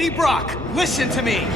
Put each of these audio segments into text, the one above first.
Eddie Brock, listen to me!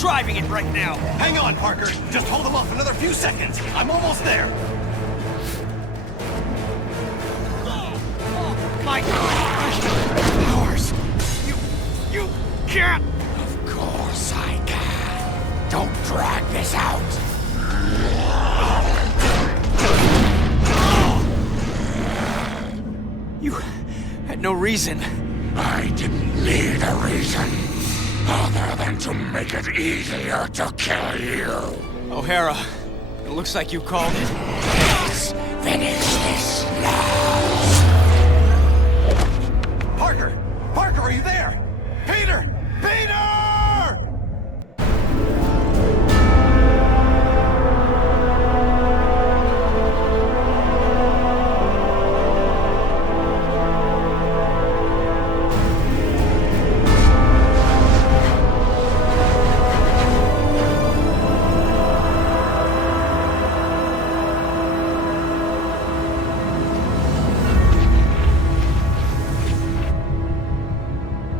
Driving it right now. Hang on, Parker. Just hold them off another few seconds. I'm almost there. My powers. You can't. Of course I can. Don't drag this out. You had no reason. I didn't need a reason. Other than to make it easier to kill you. O'Hara, it looks like you called it. Let's finish this now. Parker! Parker, are you there? Peter! Peter!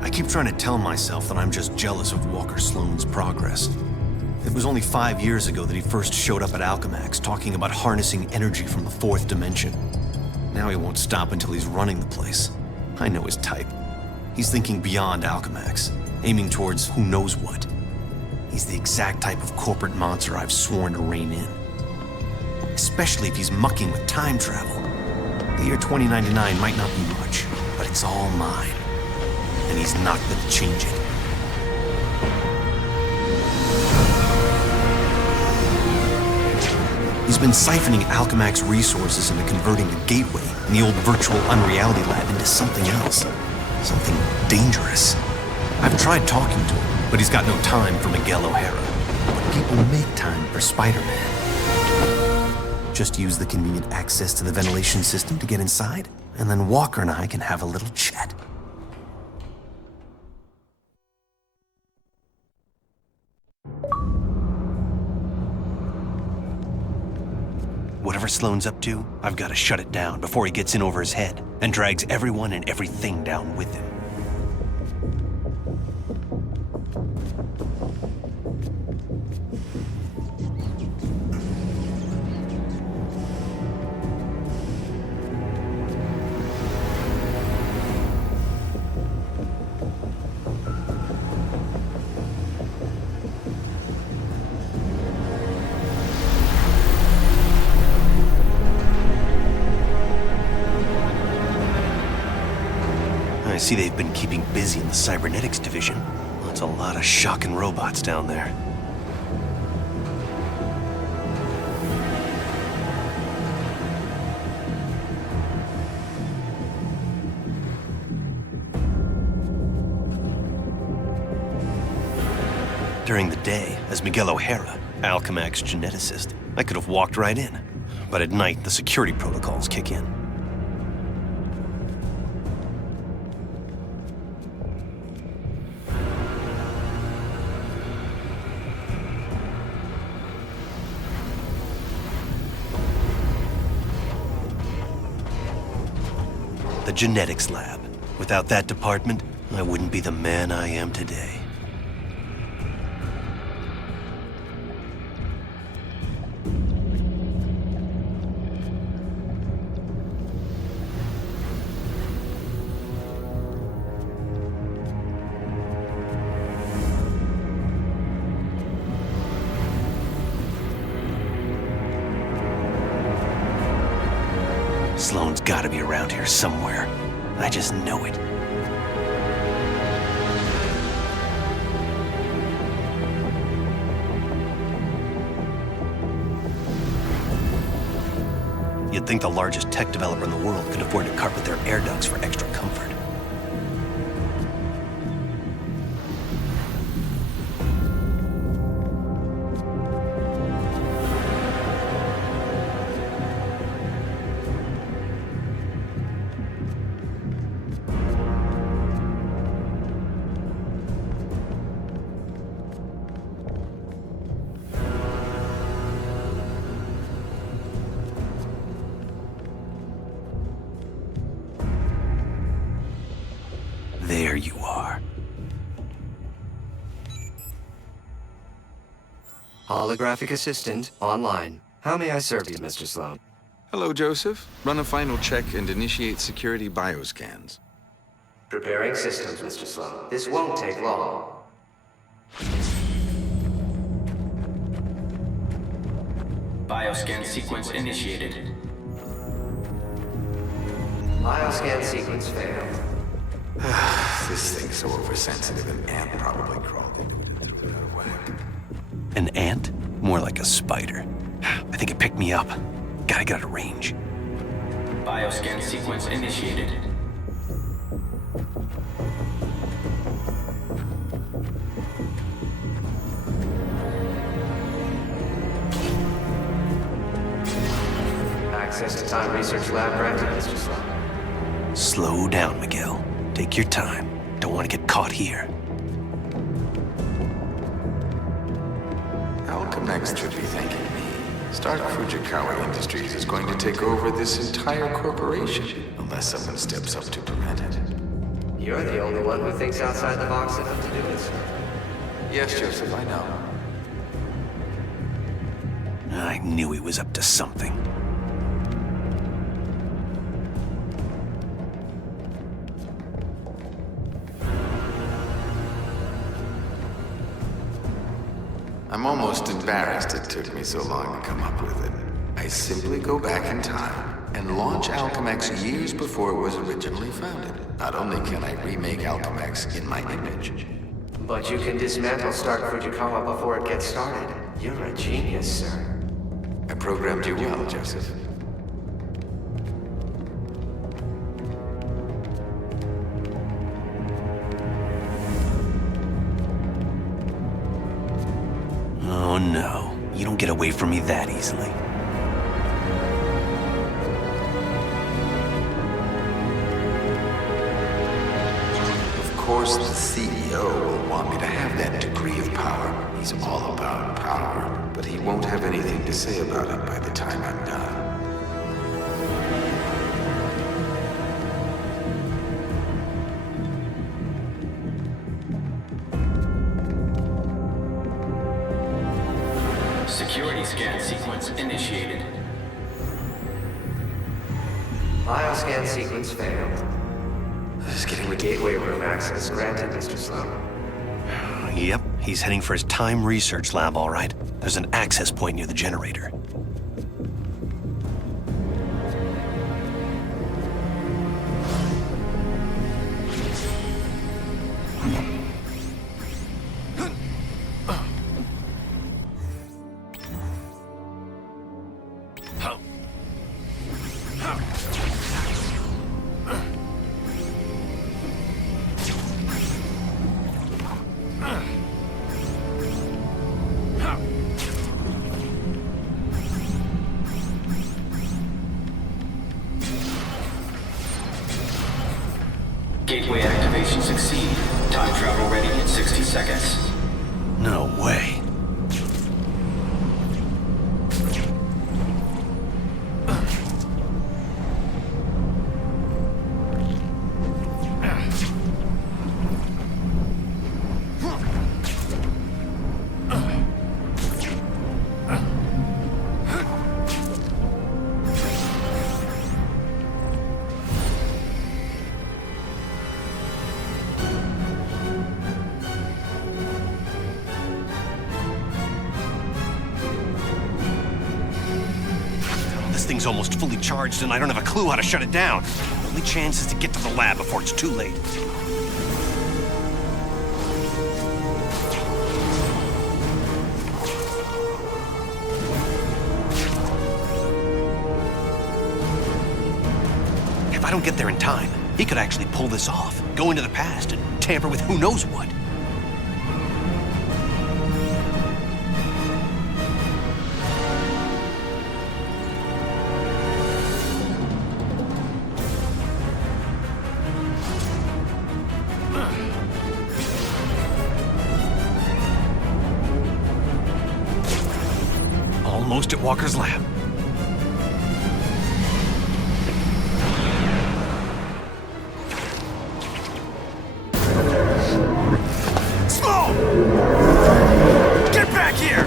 I keep trying to tell myself that I'm just jealous of Walker Sloan's progress. It was only 5 years ago that he first showed up at Alchemax talking about harnessing energy from the fourth dimension. Now he won't stop until he's running the place. I know his type. He's thinking beyond Alchemax, aiming towards who knows what. He's the exact type of corporate monster I've sworn to rein in. Especially if he's mucking with time travel. The year 2099 might not be much, but it's all mine. And he's not gonna change it. He's been siphoning Alchemax resources into converting the Gateway and the old virtual Unreality Lab into something else. Something dangerous. I've tried talking to him, but he's got no time for Miguel O'Hara. But people make time for Spider-Man. Just use the convenient access to the ventilation system to get inside, and then Walker and I can have a little chat. Whatever Sloan's up to, I've got to shut it down before he gets in over his head and drags everyone and everything down with him. I see they've been keeping busy in the cybernetics division. That's a lot of shocking robots down there. During the day, as Miguel O'Hara, Alchemax geneticist, I could have walked right in. But at night, the security protocols kick in. The genetics lab. Without that department, I wouldn't be the man I am today. Sloane's gotta be around here somewhere. I just know it. You'd think the largest tech developer in the world could afford to carpet their air ducts for extra comfort. There you are. Holographic assistant online. How may I serve you, Mr. Sloan? Hello, Joseph. Run a final check and initiate security bioscans. Preparing systems, Mr. Sloan. This won't take long. Bioscan sequence initiated. Bioscan sequence failed. This thing's so oversensitive, an ant probably crawled into it and threw it out of whack. An ant? More like a spider. I think it picked me up. Gotta get out of range. Bioscan sequence initiated. Access to Time Research Lab granted, Mr. Sloan. Slow down, Miguel. Take your time. Don't want to get caught here. Alchemax should be thanking me. Stark Fujikawa Industries is going to take over this entire corporation, unless someone steps up to prevent it. You're the only one who thinks outside the box enough to do it, sir. Yes, Joseph, I know. I knew he was up to something. I'm almost embarrassed it took me so long to come up with it. I simply go back in time and launch Alchemax years before it was originally founded. Not only can I remake Alchemax in my image, But you can dismantle Stark Fujikawa before it gets started. You're a genius, sir. I programmed you well, Joseph. Oh no, you don't get away from me that easily. Of course, the CEO will want me to have that degree of power. He's all about power, but he won't have anything to say about it by the time I'm done. Security scan sequence initiated. Bioscan sequence failed. Just getting the gateway room access granted, Mr. Sloan. Yep, he's heading for his time research lab, all right. There's an access point near the generator. Gateway activation succeed. Time travel ready in 60 seconds. No way. thing's almost fully charged and I don't have a clue how to shut it down. The only chance is to get to the lab before it's too late. If I don't get there in time, he could actually pull this off, go into the past, and tamper with who knows what. Almost at Walker's lab. Slow! Get back here!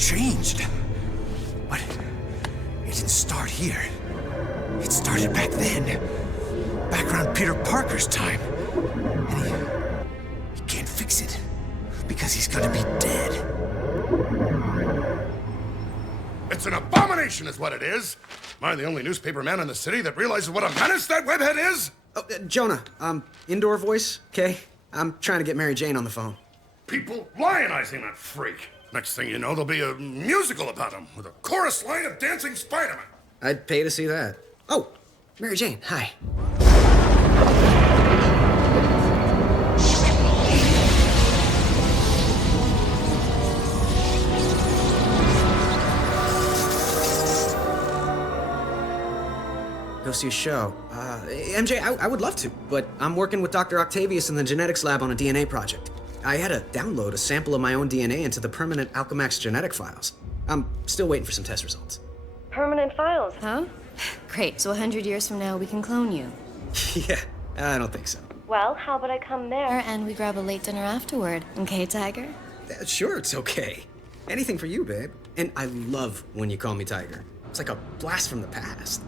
Changed. But it didn't start here. It started back then. Back around Peter Parker's time. And he can't fix it. Because he's gonna be dead. It's an abomination is what it is. Am I the only newspaper man in the city that realizes what a menace that webhead is? Oh, Jonah, indoor voice, okay? I'm trying to get Mary Jane on the phone. People lionizing that freak. Next thing you know, there'll be a musical about him with a chorus line of dancing Spider-Man. I'd pay to see that. Oh, Mary Jane, hi. Go see a show. MJ, I would love to, but I'm working with Dr. Octavius in the genetics lab on a DNA project. I had to download a sample of my own DNA into the permanent Alchemax genetic files. I'm still waiting for some test results. Permanent files, huh? Great, so 100 years from now we can clone you. Yeah, I don't think so. Well, how about I come there and we grab a late dinner afterward, okay, Tiger? Sure, it's okay. Anything for you, babe. And I love when you call me Tiger. It's like a blast from the past.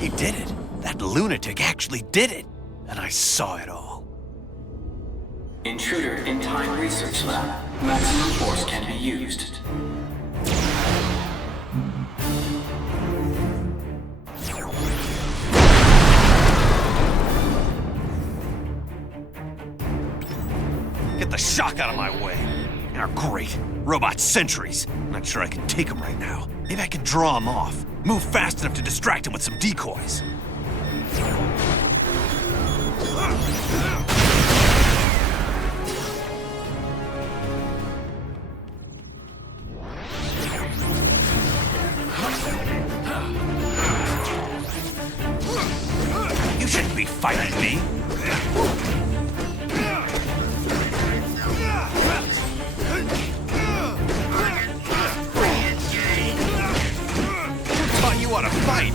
He did it. That lunatic actually did it. And I saw it all. Intruder in Time Research Lab. Maximum force can be used. Get the shock out of my way. Now, great. Robot sentries. Not sure I can take them right now. Maybe I can draw them off. Move fast enough to distract him with some decoys. You shouldn't be fighting me. Who taught you how to fight?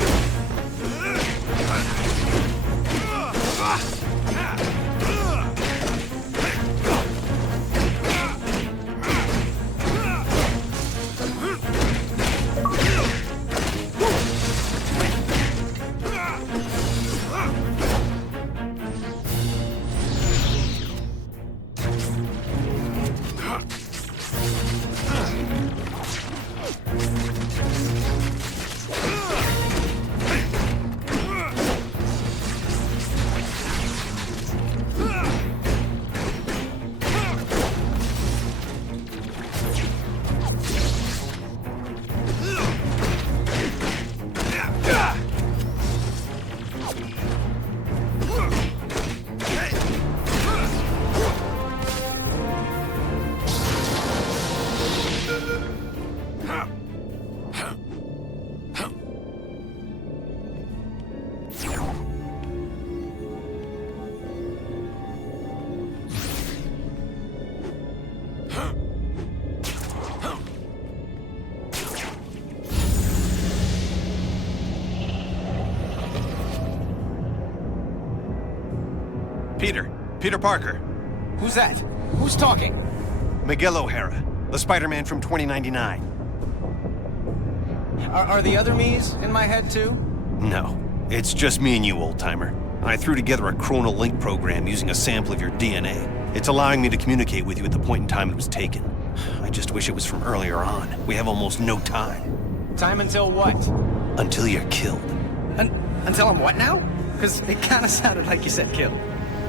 Peter Parker. Who's that? Who's talking? Miguel O'Hara, the Spider-Man from 2099. Are the other me's in my head too? No, it's just me and you, old-timer. I threw together a chronal link program using a sample of your DNA. It's allowing me to communicate with you at the point in time it was taken. I just wish it was from earlier on. We have almost no time. Time until what? Until you're killed. Until I'm what now? Because it kind of sounded like you said killed.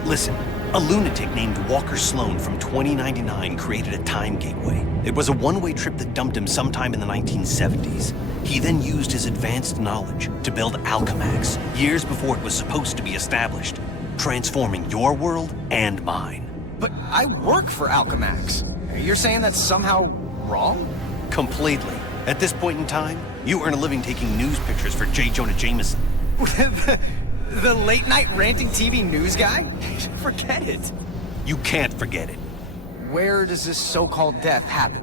Listen, a lunatic named Walker Sloan from 2099 created a time gateway. It was a one-way trip that dumped him sometime in the 1970s. He then used his advanced knowledge to build Alchemax, years before it was supposed to be established, transforming your world and mine. But I work for Alchemax. You're saying that's somehow wrong? Completely. At this point in time, you earn a living taking news pictures for J. Jonah Jameson. The late-night ranting TV news guy? Forget it. You can't forget it. Where does this so-called death happen?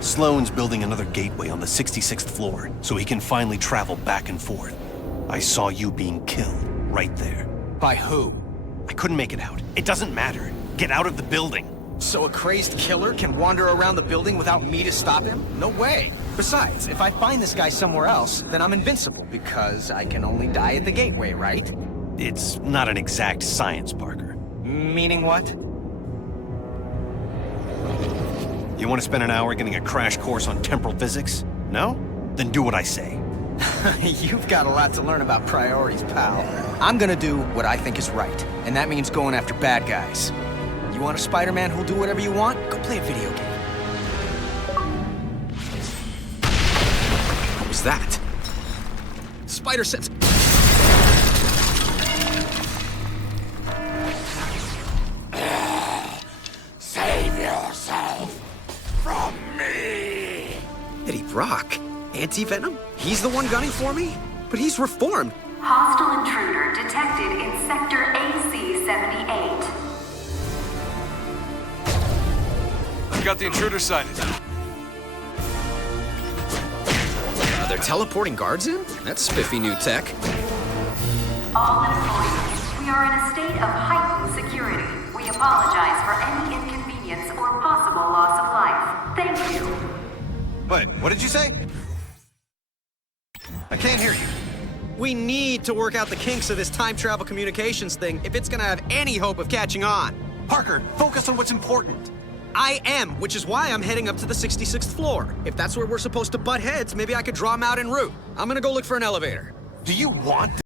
Sloan's building another gateway on the 66th floor, so he can finally travel back and forth. I saw you being killed, right there. By who? I couldn't make it out. It doesn't matter. Get out of the building. So a crazed killer can wander around the building without me to stop him? No way. Besides, if I find this guy somewhere else, then I'm invincible, because I can only die at the gateway, right? It's not an exact science, Parker. Meaning what? You want to spend an hour getting a crash course on temporal physics? No? Then do what I say. You've got a lot to learn about priorities, pal. I'm gonna do what I think is right, and that means going after bad guys. You want a Spider-Man who'll do whatever you want? Go play a video game. What was that? Spider sense. Save yourself from me! Eddie Brock? Anti-Venom? He's the one gunning for me? But he's reformed. Hostile intruder detected in Sector AC-78. I've got the intruder sighted. They're teleporting guards in? That's spiffy new tech. All employees, we are in a state of heightened security. We apologize for any inconvenience or possible loss of life. Thank you. Wait, what did you say? I can't hear you. We need to work out the kinks of this time travel communications thing if it's gonna have any hope of catching on. Parker, focus on what's important. I am, which is why I'm heading up to the 66th floor. If that's where we're supposed to butt heads, maybe I could draw them out en route. I'm gonna go look for an elevator. Do you want